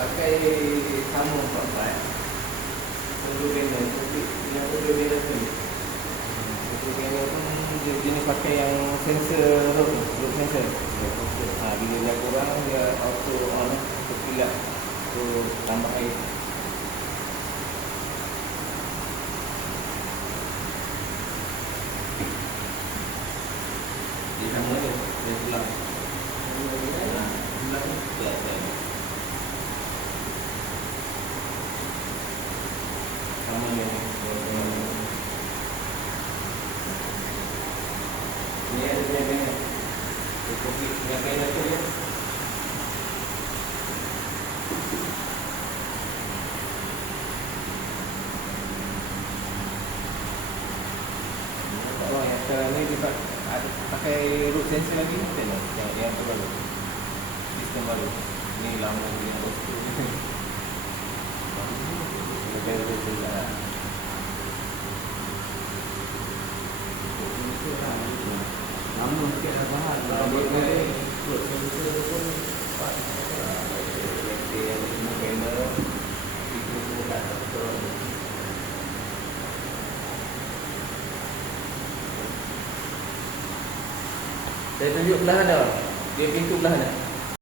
pakai sama 44 untuk panel tapi yang audio panel tu untuk panel pun dia jenis pakai yang sensor road sensor. Bila dia kurang dia auto on terkilat tu tambah air. Dia sama je, dia pulang. Pulang tu sama je. Ni ada punya panel. Kopi punya panel tu je. Orang yang sekarang ni dia pakai root sensor lagi macam mana? Yang terbaru, sistem baru. Ni lama punya roster. Pakai root lah. Lama sikit dah faham. Kalau pakai root sensor pun cepat. Dia semua kamera itu tak betul. Saya tunjuk belah mana? Dia pintu belah mana?